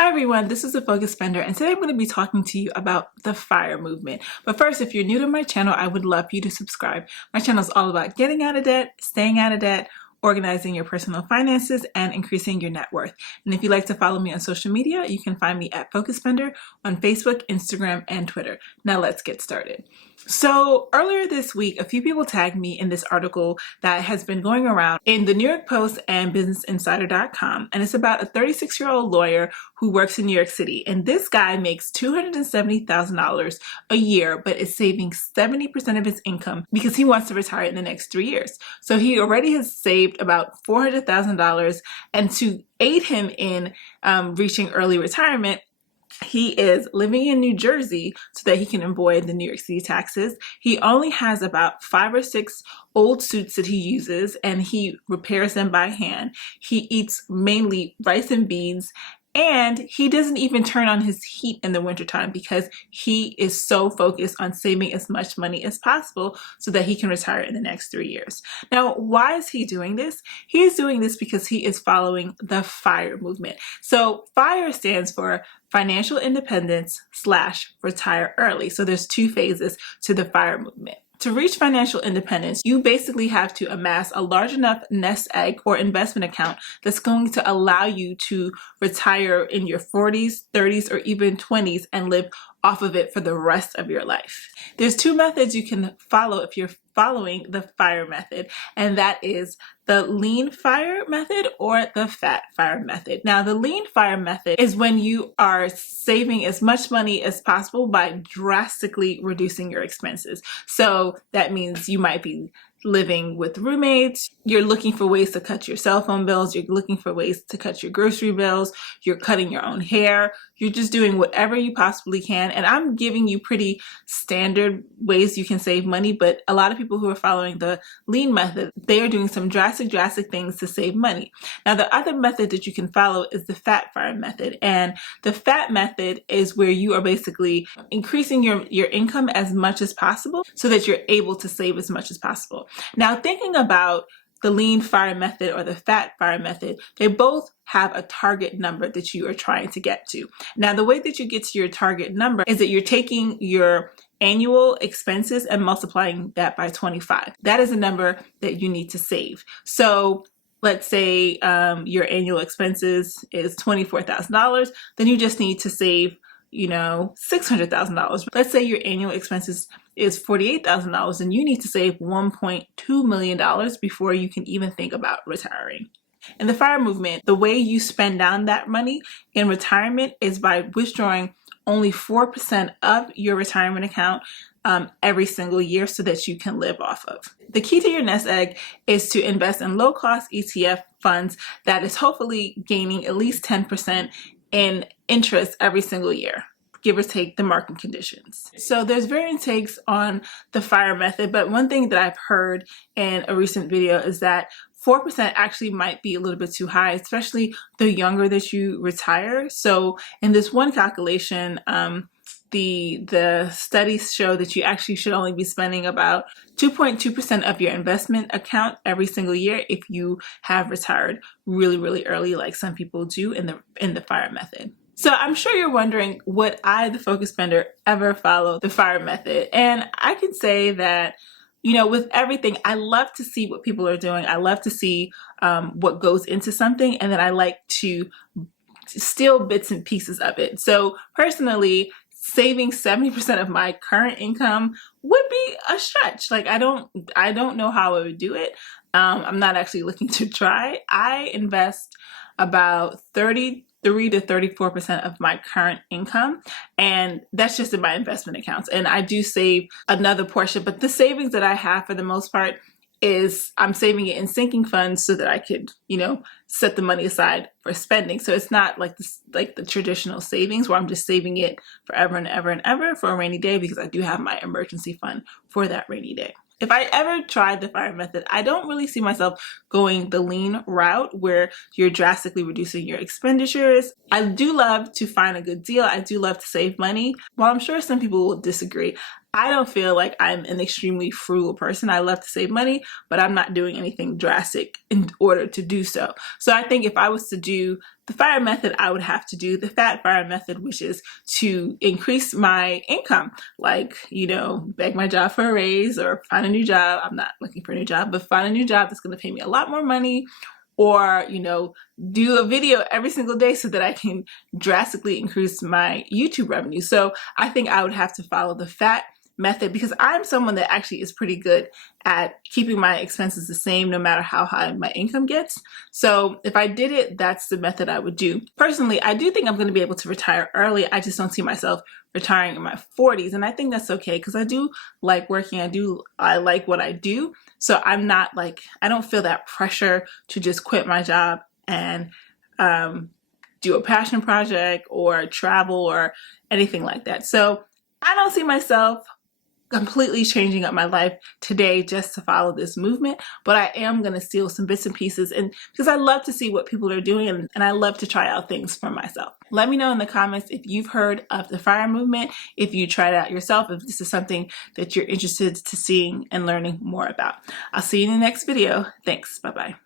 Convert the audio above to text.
Hi everyone, this is the Focus Spender, and today I'm going to be talking to you about the FIRE movement. But first, if you're new to my channel, I would love for you to subscribe. My channel is all about getting out of debt, staying out of debt, organizing your personal finances, and increasing your net worth. And if you'd like to follow me on social media, you can find me at Focus Spender on Facebook, Instagram, and Twitter. Now let's get started. So earlier this week, a few people tagged me in this article that has been going around in the New York Post and BusinessInsider.com. And it's about a 36-year-old lawyer who works in New York City. And this guy makes $270,000 a year, but is saving 70% of his income because he wants to retire in the next 3 years. So he already has saved about $400,000. And to aid him in reaching early retirement, he is living in New Jersey so that he can avoid the New York City taxes. He only has about 5 or 6 old suits that he uses, and he repairs them by hand. He eats mainly rice and beans, and he doesn't even turn on his heat in the wintertime because he is so focused on saving as much money as possible so that he can retire in the next 3 years. Now, why is he doing this? He is doing this because he is following the FIRE movement. So FIRE stands for Financial Independence / Retire Early. So there's 2 phases to the FIRE movement. To reach financial independence, you basically have to amass a large enough nest egg or investment account that's going to allow you to retire in your 40s, 30s, or even 20s and live off of it for the rest of your life. There's 2 methods you can follow if you're following the FIRE method, and that is the lean FIRE method or the fat FIRE method. Now, the lean FIRE method is when you are saving as much money as possible by drastically reducing your expenses. So that means you might be living with roommates, you're looking for ways to cut your cell phone bills, you're looking for ways to cut your grocery bills, you're cutting your own hair, you're just doing whatever you possibly can. And I'm giving you pretty standard ways you can save money, but a lot of people who are following the lean method, they are doing some drastic things to save money. Now, the other method that you can follow is the fat FIRE method. And the fat method is where you are basically increasing your income as much as possible so that you're able to save as much as possible. Now, thinking about the lean FIRE method or the fat FIRE method, they both have a target number that you are trying to get to. Now, the way that you get to your target number is that you're taking your annual expenses and multiplying that by 25. That is a number that you need to save. So let's say your annual expenses is $24,000, then you just need to save $600,000. Let's say your annual expenses is $48,000 and you need to save $1.2 million before you can even think about retiring. In the FIRE movement, the way you spend down that money in retirement is by withdrawing only 4% of your retirement account every single year so that you can live off of. The key to your nest egg is to invest in low-cost ETF funds that is hopefully gaining at least 10% in interest every single year, give or take the market conditions. So there's varying takes on the FIRE method, but one thing that I've heard in a recent video is that 4% actually might be a little bit too high, especially the younger that you retire. So in this one calculation, the studies show that you actually should only be spending about 2.2% of your investment account every single year if you have retired really early, like some people do in the FIRE method. So I'm sure you're wondering, would I, the Focus Spender, ever follow the FIRE method? And I can say that, with everything, I love to see what people are doing. I love to see what goes into something, and then I like to steal bits and pieces of it. So personally, saving 70% of my current income would be a stretch. Like, I don't know how I would do it. I'm not actually looking to try. I invest about 33 to 34% of my current income, and that's just in my investment accounts. And I do save another portion, but the savings that I have for the most part is I'm saving it in sinking funds so that I could, set the money aside for spending. So it's not like the traditional savings where I'm just saving it forever and ever and ever for a rainy day, because I do have my emergency fund for that rainy day. If I ever tried the FIRE method, I don't really see myself going the lean route where you're drastically reducing your expenditures. I do love to find a good deal. I do love to save money. While I'm sure some people will disagree, I don't feel like I'm an extremely frugal person. I love to save money, but I'm not doing anything drastic in order to do so. So I think if I was to do the FIRE method, I would have to do the fat FIRE method, which is to increase my income, like, you know, beg my job for a raise or find a new job. I'm not looking for a new job, but find a new job that's going to pay me a lot more money, or, you know, do a video every single day so that I can drastically increase my YouTube revenue. So I think I would have to follow the fat method, because I'm someone that actually is pretty good at keeping my expenses the same no matter how high my income gets. So if I did it, that's the method I would do. Personally, I do think I'm going to be able to retire early. I just don't see myself retiring in my 40s, and I think that's okay because I do like working. I like what I do. So I'm not like, I don't feel that pressure to just quit my job and do a passion project or travel or anything like that. So I don't see myself completely changing up my life today just to follow this movement, but I am going to steal some bits and pieces, and because I love to see what people are doing, and I love to try out things for myself. Let me know in the comments if you've heard of the FIRE movement, if you tried it out yourself, if this is something that you're interested to seeing and learning more about. I'll see you in the next video. Thanks. Bye-bye.